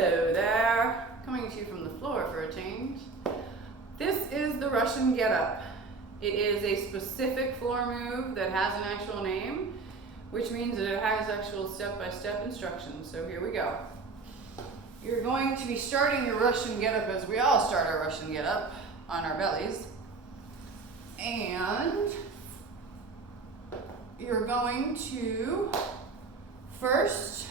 Hello there, coming to you from the floor for a change. This is the Russian Get-Up. It is a specific floor move that has an actual name, which means that it has actual step-by-step instructions. So here we go. You're going to be starting your Russian Get-Up as we all start our Russian Get-Up, on our bellies. And you're going to first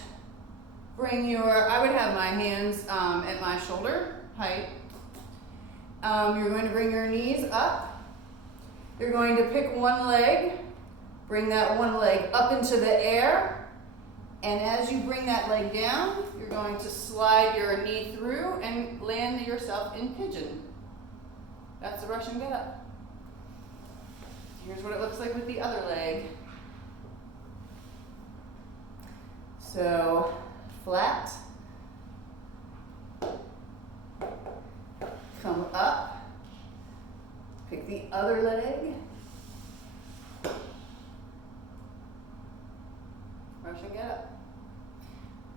bring your, I would have my hands at my shoulder height. You're going to bring your knees up. You're going to pick one leg, bring that one leg up into the air, and as you bring that leg down, you're going to slide your knee through and land yourself in pigeon. That's the Russian Get-Up. Here's what it looks like with the other leg. So, flat, come up, pick the other leg, Russian Get-Up.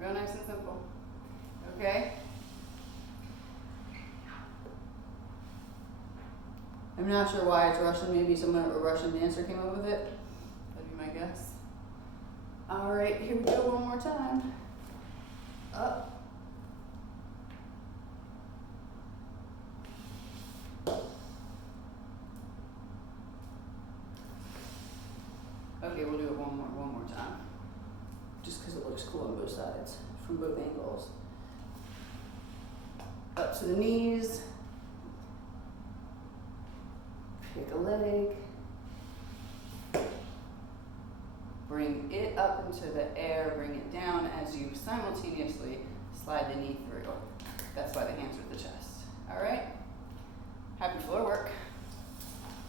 Real nice and simple, okay? I'm not sure why it's Russian, maybe a Russian dancer came up with it, that'd be my guess. All right, here we go one more time. Up. Okay, we'll do it one more time. Just because it looks cool on both sides, from both angles. Up to the knees. Pick a leg. Bring it up into the air, bring it down as you simultaneously slide the knee through. That's why the hands are at the chest.